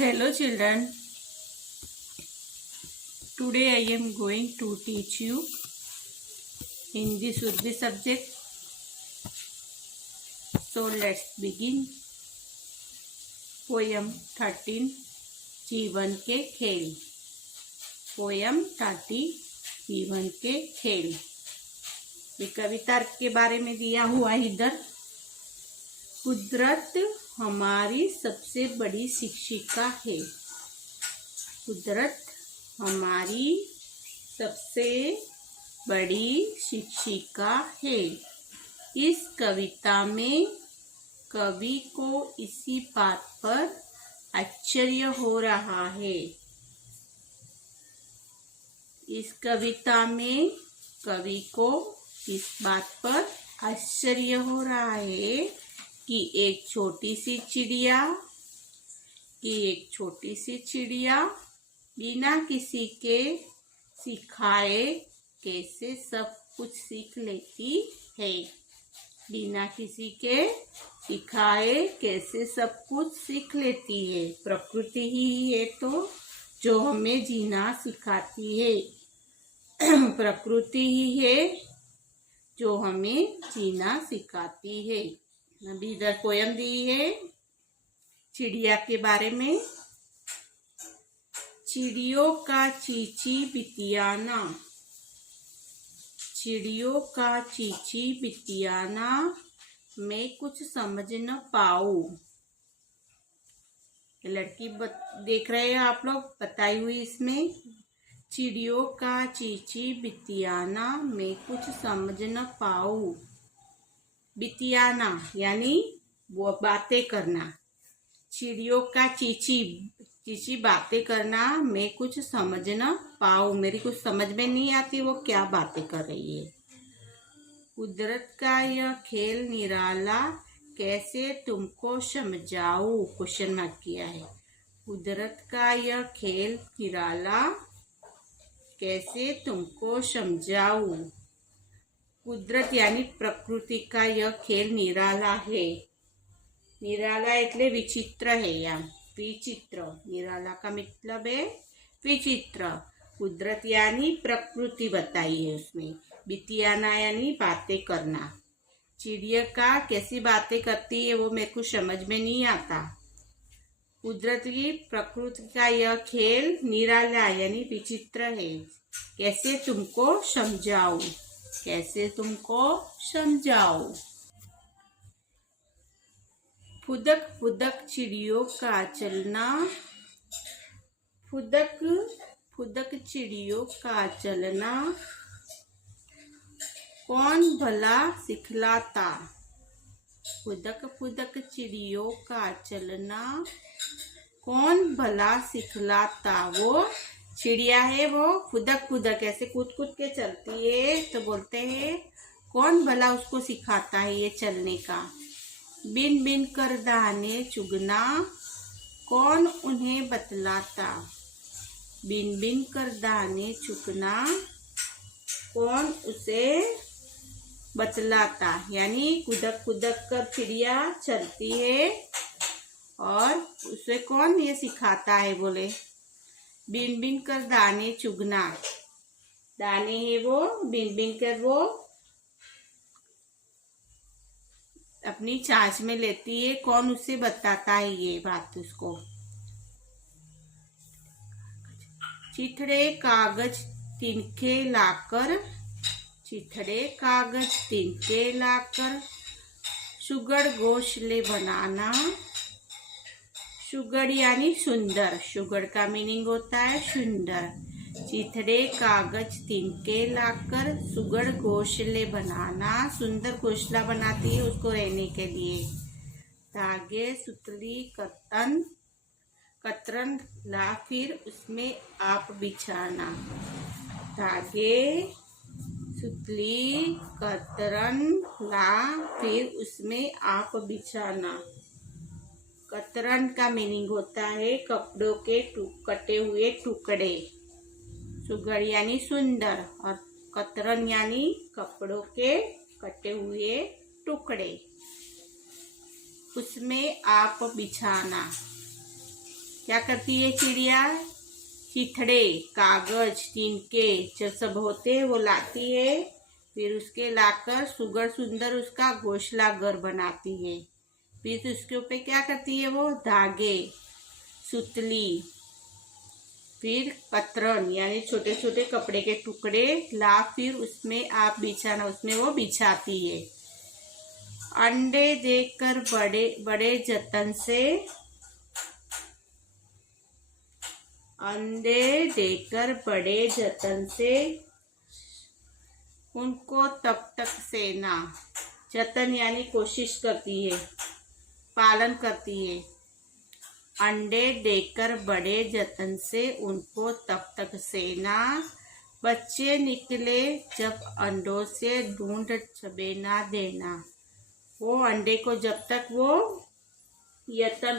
Hello children, today I am going to teach you Hindi Surdi subject. So let's begin. Poem 13 जीवन के खेल. Poem 30 जीवन के खेल. ये कविता के बारे में दिया हुआ इधर. कुदरत हमारी सबसे बड़ी शिक्षिका है. कुदरत हमारी सबसे बड़ी शिक्षिका है. इस कविता में कवि को इसी बात पर आश्चर्य हो रहा है. इस कविता में कवि को इस बात पर आश्चर्य हो रहा है कि एक छोटी सी चिड़िया बिना किसी के सिखाए कैसे सब कुछ सीख लेती है. बिना किसी के सिखाए कैसे सब कुछ सीख लेती है. प्रकृति ही है तो जो हमें जीना सिखाती है. प्रकृति ही है जो हमें जीना सिखाती है. अभी इधर पोयम दी है चिड़िया के बारे में. चिड़ियों का चींची बितियाना, चिड़ियों का चींची बितियाना मैं कुछ समझ न पाऊं. लड़की देख रहे हैं आप लोग, बताई हुई इसमें. चिड़ियों का चींची बितियाना मैं कुछ समझ न पाऊं. बितियाना यानी वो बातें करना. चिड़ियों का चींची बातें करना मैं कुछ समझ न पाऊं. मेरी कुछ समझ में नहीं आती वो क्या बातें कर रही है. कुदरत का यह खेल निराला कैसे तुमको समझाऊं. क्वेश्चन मार्क किया है. कुदरत का यह खेल निराला कैसे तुमको समझाऊं. कुदरत यानी प्रकृति का यह खेल निराला है. निराला એટલે विचित्र है. या विचित्र. निराला का मतलब है विचित्र. कुदरत यानी प्रकृति बताई है उसमें. बितियाना यानी बातें करना. चिड़िया का कैसी बातें करती है वो मेरे को समझ में नहीं आता. कुदरत की प्रकृति का यह खेल निराला यानी विचित्र है. कैसे तुमको समझाऊं. कैसे तुमको समझाऊं. फुदक फुदक चिड़ियों का चलना, फुदक फुदक चिड़ियों का चलना कौन भला सिखलाता. फुदक फुदक चिड़ियों का चलना कौन भला सिखलाता. वो चिड़िया है वो फुदक फुदक ऐसे कूद कूद के चलती है तो बोलते हैं कौन भला उसको सिखाता है ये चलने का. बिन बिन कर दाने चुगना कौन उन्हें बतलाता. बिन बिन कर दाने चुगना कौन उसे बतलाता. यानी कुदक कुदक कर चिड़िया चलती है और उसे कौन ये सिखाता है. बोले बिन बिन कर दाने चुगना. दाने है वो बिन बिन कर वो अपनी चांच में लेती है. कौन उसे बताता है ये बात उसको. चिथड़े कागज तिनके लाकर, चिथड़े कागज तिनके लाकर सुगड़ घोंसले बनाना. सुगड़ यानी सुंदर. सुगड़ का मीनिंग होता है सुंदर. चिथड़े कागज तिनके लाकर सुगड़ घोंसले बनाना. सुंदर घोंसला बनाती है उसको रहने के लिए. धागे सुतली कतरन ला फिर उसमें आप बिछाना. धागे सुतली कतरन ला फिर उसमें आप बिछाना. कतरन का मीनिंग होता है कपड़ों के कटे हुए टुकड़े. सुगड़ यानी सुंदर और कतरन यानी कपड़ों के कटे हुए टुकड़े. उसमें आप बिछाना. क्या करती है चिड़िया? चिथड़े, कागज, तिनके जो सब होते हैं वो लाती है, फिर उसके लाकर सुंदर उसका घोंसला घर बनाती है। फिर उसके ऊपर क्या करती है वो? धागे, सुतली, फिर कतरन यानी छोटे छोटे कपड़े के टुकड़े ला, फिर उसमें आप बिछाना, उसमें वो बिछाती है। अंडे देकर बड़े बड़े जतन से, अंडे देकर बड़े जतन से उनको तब तक सेना, जतन यानी कोशिश करती है, पालन करती है। अंडे देकर बड़े जतन से उनको तब तक सेना, बच्चे निकले जब अंडों से ढूंढ चबे ना देना। वो अंडे को जब तक वो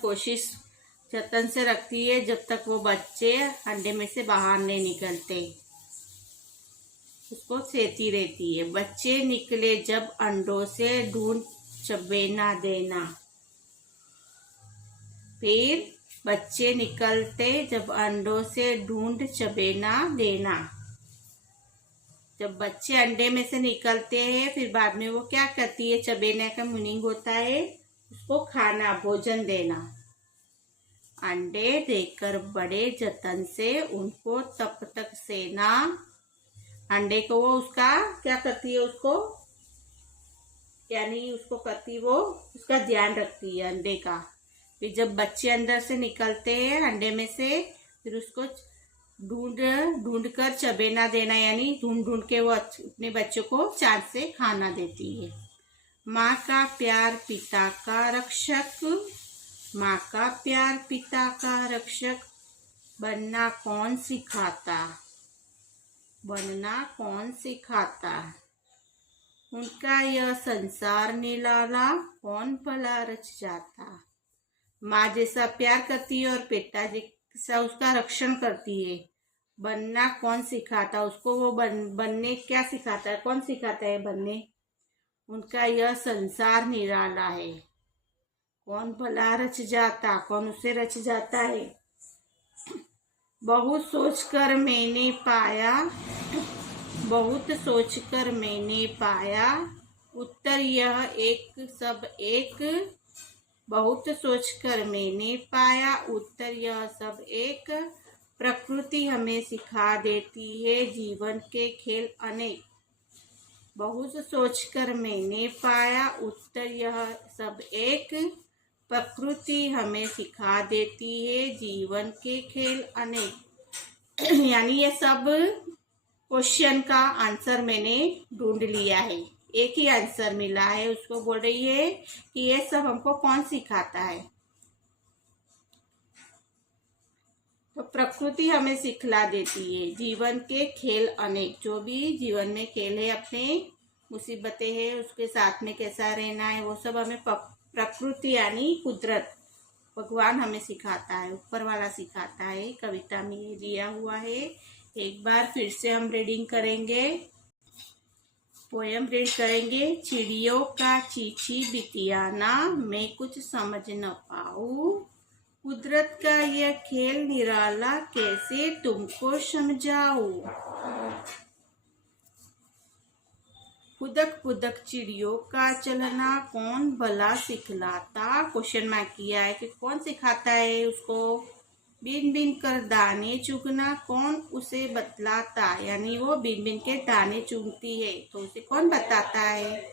कोशिश जतन से रखती है जब तक वो बच्चे अंडे में से बाहर नहीं निकलते, उसको सेती रहती है। बच्चे निकले जब अंडों से ढूंढ चबे ना देना। फिर बच्चे निकलते जब अंडों से ढूंढ चबे ना देना। जब बच्चे अंडे में से निकलते हैं फिर बाद में वो क्या करती है? चबेना का मीनिंग होता है उसको खाना, भोजन देना। अंडे देकर बड़े जतन से उनको तब तक सेना, अंडे को वो उसका क्या करती है? उसको यानी उसको करती, वो उसका ध्यान रखती है अंडे का। फिर जब बच्चे अंदर से निकलते हैं अंडे में से, फिर उसको ढूंढ कर चबेना देना, यानी ढूंढ के वो अपने बच्चों को चांद से खाना देती है। माँ का प्यार पिता का रक्षक, माँ का प्यार पिता का रक्षक, बनना कौन सिखाता, बनना कौन सिखाता। उनका यह संसार निराला कौन भला रच जाता। माँ जैसा प्यार करती है और पिता जैसा उसका रक्षण करती है। बनना कौन सिखाता, उसको वो बनने क्या सिखाता है? कौन सिखाता है बनने? उनका यह संसार निराला है कौन भला रच जाता, कौन उसे रच जाता है। बहुत सोचकर मैंने पाया, बहुत सोचकर मैंने पाया, उत्तर यह एक सब एक। बहुत सोचकर मैंने पाया, उत्तर यह सब एक। प्रकृति हमें सिखा देती है जीवन के खेल अनेक। बहुत सोचकर मैंने पाया, उत्तर यह सब एक। प्रकृति हमें सिखा देती है जीवन के खेल अनेक। यानी ये सब क्वेश्चन का आंसर मैंने ढूंढ लिया है, एक ही आंसर मिला है। उसको बोल रही है कि ये सब हमको कौन सिखाता है? तो प्रकृति हमें सिखला देती है जीवन के खेल अनेक। जो भी जीवन में खेल है, अपने मुसीबतें हैं, उसके साथ में कैसा रहना है, वो सब हमें प्रकृति यानी कुदरत, भगवान हमें सिखाता है, ऊपर वाला सिखाता है। कविता में ये दिया हुआ है। एक बार फिर से हम रीडिंग करेंगे, पोयम रीड करेंगे। चिड़ियों का चींची बितियाना, मैं कुछ समझ न पाऊं। कुदरत का यह खेल निराला, कैसे तुमको समझाऊं। फुदक फुदक चिड़ियों का चलना, कौन भला सिखलाता। क्वेश्चन मार्क किया है कि कौन सिखाता है उसको। बिन बिन कर दाने चुगना, कौन उसे बतलाता। यानी वो बिन बिन के दाने चुगती है तो उसे कौन बताता है।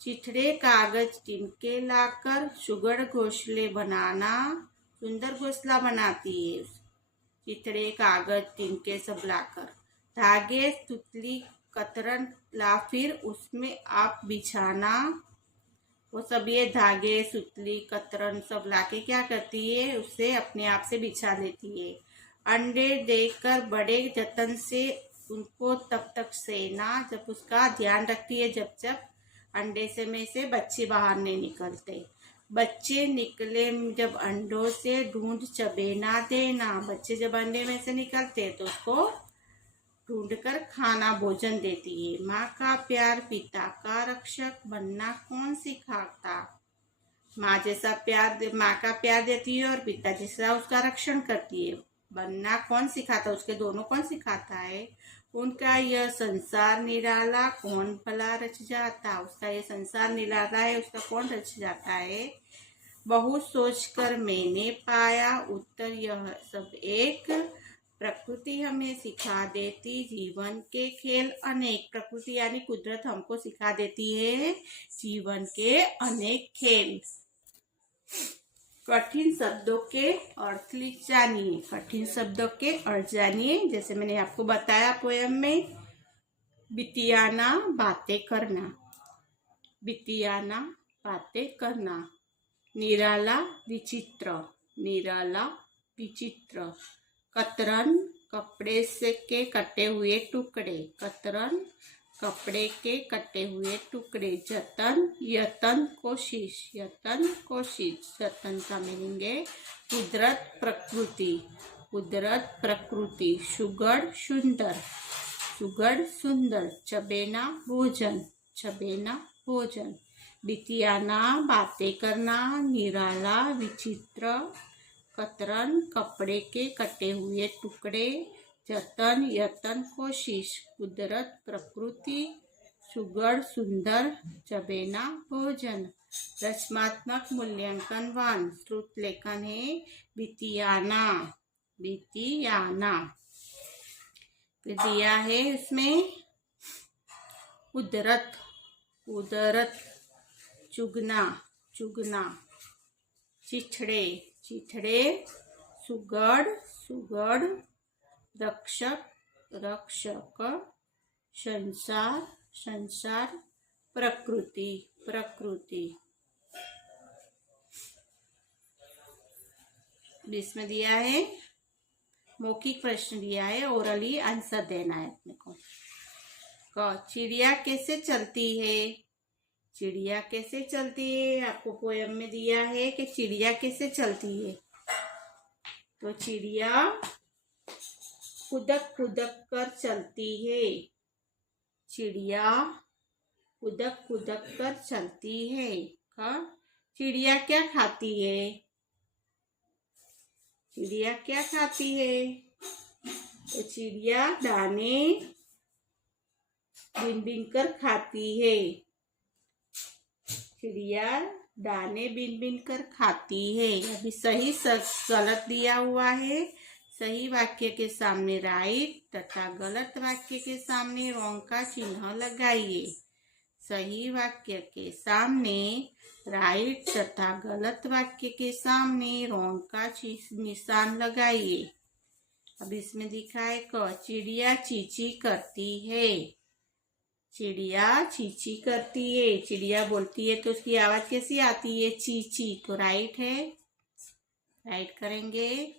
चिथड़े कागज तिनके लाकर, सुगढ़ घोंसले बनाना, सुंदर घोंसला बनाती है। चिथड़े कागज तिनके सब लाकर, धागे सुतली कतरन ला, फिर उसमें आप बिछाना। वो सब ये धागे सुतली कतरन सब लाके क्या करती है? उसे अपने आप से बिछा लेती है। अंडे देकर बड़े जतन से उनको तब तक सेना, जब उसका ध्यान रखती है जब जब अंडे से में से बच्चे बाहर नहीं निकलते। बच्चे निकले जब अंडों से ढूंढ चबे ना देना। बच्चे जब अंडे में से निकलते तो उसको ढूंढकर खाना भोजन देती है। माँ का प्यार पिता का रक्षक, बनना कौन सिखाता। माँ जैसा प्यार, माँ का प्यार देती है और पिता जैसा उसका रक्षण करती है। बनना कौन सिखाता है? उसके दोनों कौन सिखाता है? उनका यह संसार निराला कौन भला रच जाता? उसका यह संसार निराला है, उसका कौन रच जाता है? बहुत सोचकर मैंने पाया उत्तर यह सब एक। प्रकृति हमें सिखा देती जीवन के खेल अनेक। प्रकृति यानी कुदरत हमको सिखा देती है जीवन के अनेक खेल। कठिन शब्दों के अर्थ जानिए। कठिन शब्दों के अर्थ जानिए। जैसे मैंने आपको बताया पोयम में, बिटियाना बातें करना, बिटियाना बातें करना। निराला विचित्र, निराला विचित्र। कतरन कपड़े से के कटे हुए टुकड़े, कतरन कपड़े के कटे हुए टुकड़े। जतन यतन कोशिश, यतन कोशिश। जतन का मीनिंग है कुदरत प्रकृति, कुदरत प्रकृति। सुगढ़ सुंदर, सुगढ़ सुंदर। चबेना भोजन, चबेना भोजन। बिटियाना बातें करना, निराला विचित्र। कतरन कपड़े के कटे हुए टुकड़े। जतन यतन कोशिश, कुदरत प्रकृति। सुगढ़ सुंदर, चबेना भोजन। रचनात्मक मूल्यांकन 1 श्रुत लेखन है बिटियाना, बिटियाना। फिर दिया है इसमें कुदरत, कुदरत। चुगना, चुगना। चिथड़े, चिथड़े। सुगढ़, सुगढ़। रक्षक, रक्षक। संसार, संसार। प्रकृति, प्रकृति। इसमें दिया है मौखिक प्रश्न दिया है, ओरली आंसर देना है अपने को। चिड़िया कैसे चलती है? चिड़िया कैसे चलती है? आपको पोयम में दिया है कि चिड़िया कैसे चलती है। तो चिड़िया खुदक खुदक कर चलती है, चिड़िया खुदक खुदक कर चलती है। चिड़िया क्या खाती है? चिड़िया क्या खाती है? तो चिड़िया दाने बीन बीन कर खाती है, चिड़िया दाने बीन बीन कर खाती है। अभी सही गलत दिया हुआ है। सही वाक्य के सामने राइट तथा गलत वाक्य के सामने रॉन्ग का चिन्ह लगाइए। सही वाक्य के सामने राइट तथा गलत वाक्य के सामने रॉन्ग का निशान लगाइए। अब इसमें दिखा है चिड़िया चींची करती है, चिड़िया चींची करती है। चिड़िया बोलती है तो उसकी आवाज कैसी आती है? चींची। तो राइट है, राइट करेंगे।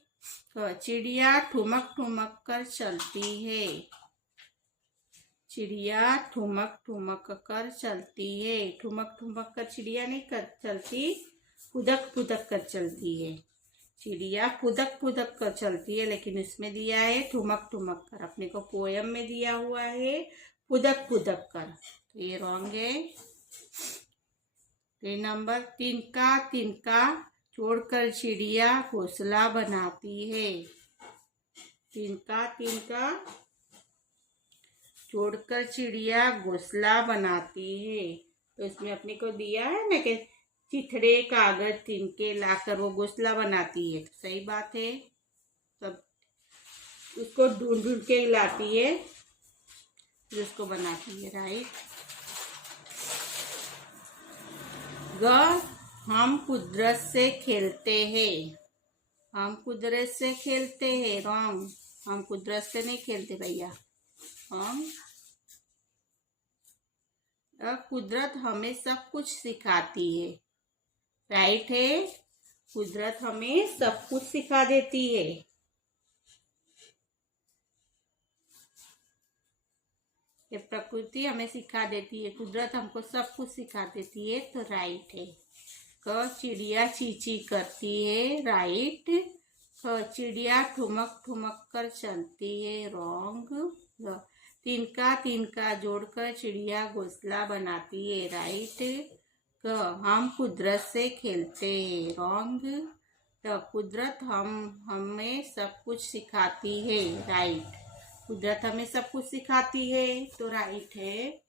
तो चिड़िया ठुमक ठुमक कर चलती है, चिड़िया ठुमक ठुमक कर चलती है। ठुमक ठुमक कर चिड़िया नहीं कर चलती, फुदक फुदक कर चलती है। चिड़िया फुदक फुदक कर चलती है, लेकिन इसमें दिया है ठुमक ठुमक कर। अपने को पोयम में दिया हुआ है फुदक फुदक कर, तो ये रॉन्ग है। नंबर 3 तिनका छोड़कर चिड़िया घोंसला बनाती है। तिनका छोड़कर चिड़िया घोंसला बनाती है। तो इसमें अपने को दिया है ना कि चिथड़े कागज तिनके लाकर वो घोंसला बनाती है। तो सही बात है। तब उसको ढूंढ ढूंढ के लाती है, फिर उसको बनाती है। राइट। हम कुदरत से खेलते हैं, हम कुदरत से खेलते हैं। रॉन्ग, हम कुदरत से नहीं खेलते भैया। हम कुदरत हमें सब कुछ सिखाती है। राइट है, कुदरत हमें सब कुछ सिखा देती है। ये प्रकृति हमें सिखा देती है, कुदरत हमको सब कुछ सिखा देती है। तो राइट है। चिड़िया चींची करती है। राइट। चिड़िया ठुमक ठुमक कर चलती है। रॉन्ग। तिनका जोड़कर चिड़िया घोंसला बनाती है। राइट। क हम कुदरत से खेलते हैं। रॉन्ग। ट कुदरत हमें सब कुछ सिखाती है। राइट। कुदरत हमें सब कुछ सिखाती है तो राइट है।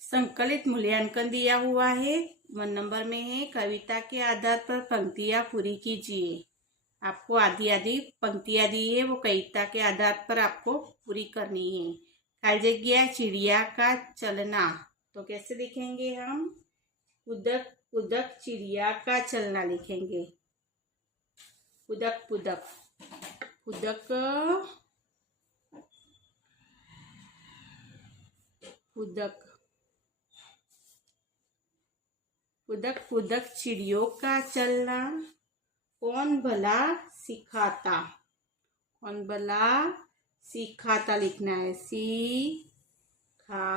संकलित मूल्यांकन दिया हुआ है, 1 नंबर में है। कविता के आधार पर पंक्तियां पूरी कीजिए। आपको आधी आधी पंक्तियां दी है, वो कविता के आधार पर आपको पूरी करनी है। खाली जगह चिड़िया का चलना, तो कैसे लिखेंगे हम? उदक उदक चिड़िया का चलना लिखेंगे। उदक पुदक, उदक उदक उदक उदक चिड़ियों का चलना कौन भला सिखाता? कौन भला सिखाता लिखना है। खा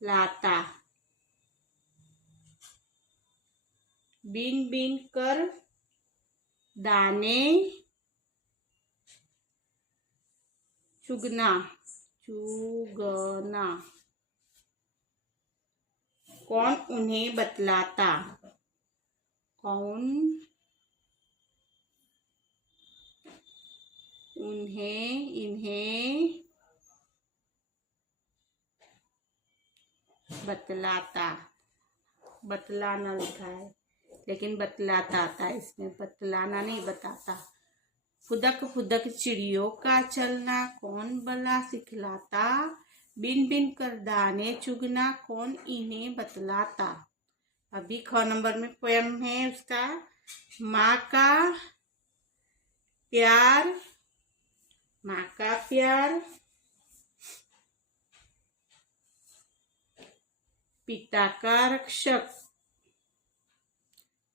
लाता। बीन बीन कर दाने चुगना चुगना कौन उन्हें बतलाता? कौन इन्हें बतलाता। बतलाना लिखा है लेकिन बतलाता आता है इसमें, बतलाना नहीं, बताता। फुदक फुदक चिड़ियों का चलना कौन भला सिखलाता? बिन बिन कर दाने चुगना कौन इन्हें बतलाता। अभी ख नंबर में पोयम है उसका। माँ का प्यार, माँ का प्यार पिता का रक्षक,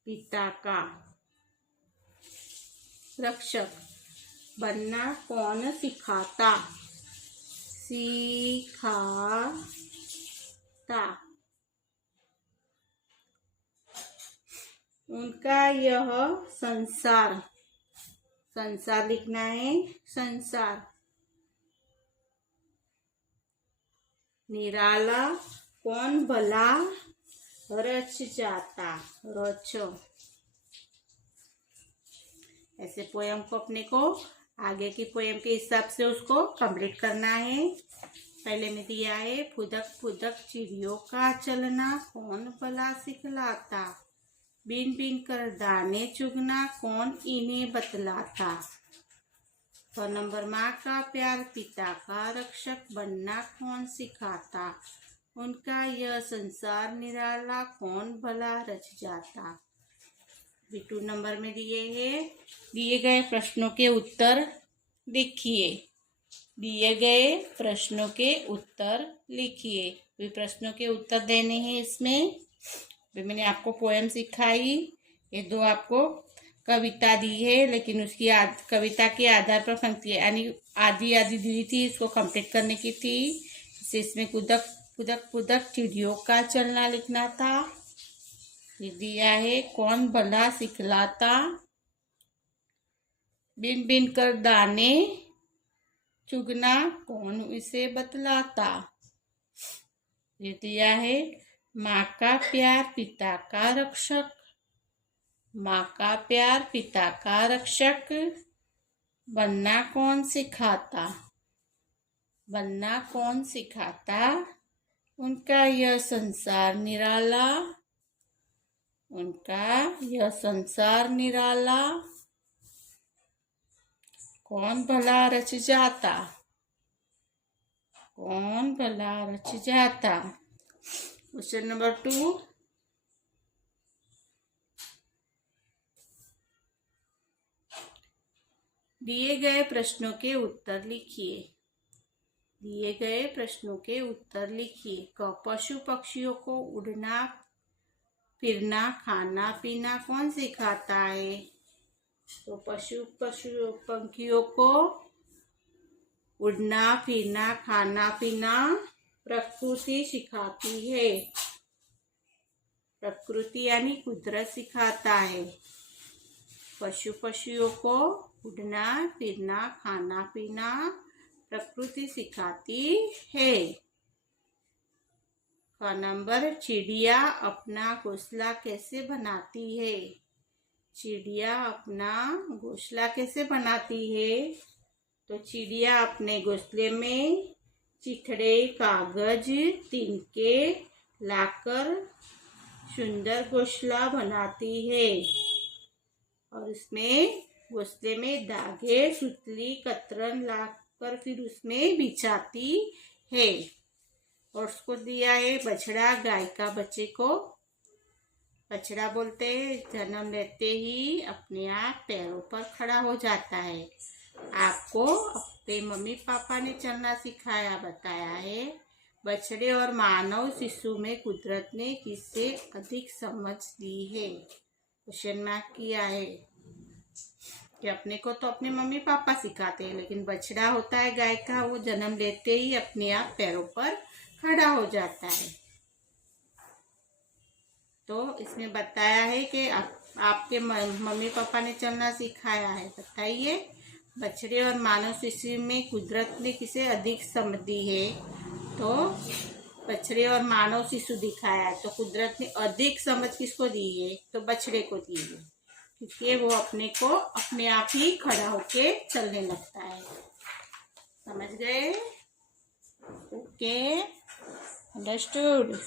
पिता का रक्षक बनना कौन सिखाता? सिखाता। उनका यह संसार, संसार लिखना है। संसार निराला कौन भला रच जाता। रच। ऐसे पोयम को अपने को आगे की पोयम के हिसाब से उसको कंप्लीट करना है। पहले में दिया है फुदक फुदक चिड़ियों का चलना कौन भला सिखलाता। बिन बिन कर दाने चुगना कौन इन्हें बतलाता। तो नंबर माँ का प्यार पिता का रक्षक बनना कौन सिखाता। उनका यह संसार निराला कौन भला रच जाता। 2 नंबर में दिए गए प्रश्नों के उत्तर लिखिए। दिए गए प्रश्नों के उत्तर लिखिए। वे प्रश्नों के उत्तर देने हैं इसमें। मैंने आपको पोएम सिखाई, ये 2 आपको कविता दी है, लेकिन उसकी कविता के आधार पर पंक्तियां यानी आधी आधी दी थी, इसको कंप्लीट करने की थी। इसमें कुदक कुदक कुदक चिड़ियों का चलना लिखना था। ये दिया है कौन भला सिखलाता। बिन बिन कर दाने चुगना कौन इसे बतलाता। ये दिया है माँ का प्यार पिता का रक्षक, माँ का प्यार पिता का रक्षक बनना कौन सिखाता। बनना कौन सिखाता। उनका यह संसार निराला, उनका यह संसार निराला कौन भला रच जाता। कौन भला रच जाता। Question number 2। दिए गए प्रश्नों के उत्तर लिखिए। दिए गए प्रश्नों के उत्तर लिखिए। क पशु पक्षियों को उड़ना फिरना खाना पीना कौन सिखाता है। तो पशु पंखियों को उड़ना फिरना खाना पीना प्रकृति सिखाती है। प्रकृति यानी कुदरत सिखाता है। पशुओं को उड़ना फिरना खाना पीना प्रकृति सिखाती है। का नंबर चिड़िया अपना घोंसला कैसे बनाती है। चिड़िया अपना घोंसला कैसे बनाती है। तो चिड़िया अपने घोंसले में चिथड़े, कागज, तिनके लाकर सुंदर घोंसला बनाती है और उसमें घोंसले में धागे, सुतली, कतरन लाकर फिर उसमें बिछाती है। और उसको दिया है बछड़ा गाय का बच्चे को। बछड़ा बोलते हैं जन्म लेते ही अपने आप पैरों पर खड़ा हो जाता है। आपको अपने मम्मी पापा ने चलना सिखाया, बताया है। बछड़े और मानव शिशु में कुदरत ने किससे अधिक समझ दी है। क्वेश्चन मार्क किया है कि अपने को तो अपने मम्मी पापा सिखाते हैं, लेकिन बछड़ा होता है गाय का, वो जन्म लेते ही अपने आप पैरों पर खड़ा हो जाता है। तो इसमें बताया है कि आपके मम्मी पापा ने चलना सिखाया है। बताइए बछड़े और मानव शिशु में कुदरत ने किसे अधिक समझ दी है। तो बछड़े और मानव शिशु दिखाया है, तो कुदरत ने अधिक समझ किसको दी है। तो बछड़े को दी है, क्योंकि वो अपने को अपने आप ही खड़ा होके चलने लगता है। समझ गए? Okay, understood.